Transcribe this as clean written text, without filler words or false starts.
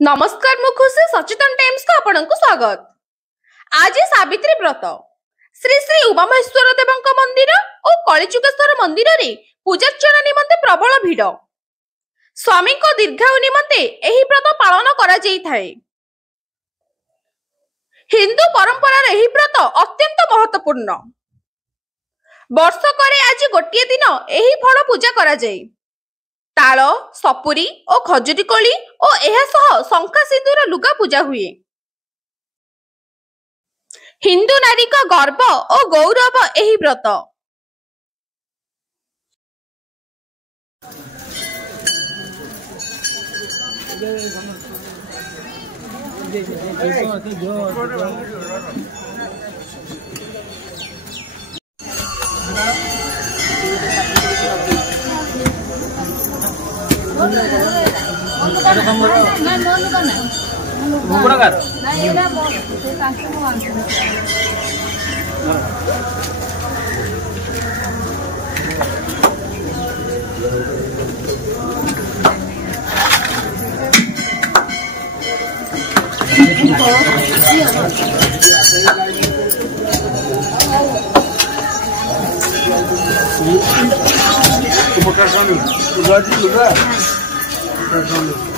नमस्कार मु खुशी सचेतन टाइम्स को आपनको स्वागत। आज सावित्री व्रत श्री श्री उमा महेश्वर देवंक मंदिर और कलिजुगेश्वर मंदिर रे पूजार्चना निमंते प्रबल भिड़। स्वामी को दीर्घायु निमंते एही व्रत पालन करा जाई थाए। हिंदू परंपरा रे एही व्रत अत्यंत महत्वपूर्ण। वर्षकरे आज गोटिए दिन एही फल पूजा करा जाए। ताल सपुरी और खजुरी कोली और एहा सह शंखा सिंदूर लुगा पूजा हुए। हिंदू नारी का गर्व और गौरव एही व्रत। Tu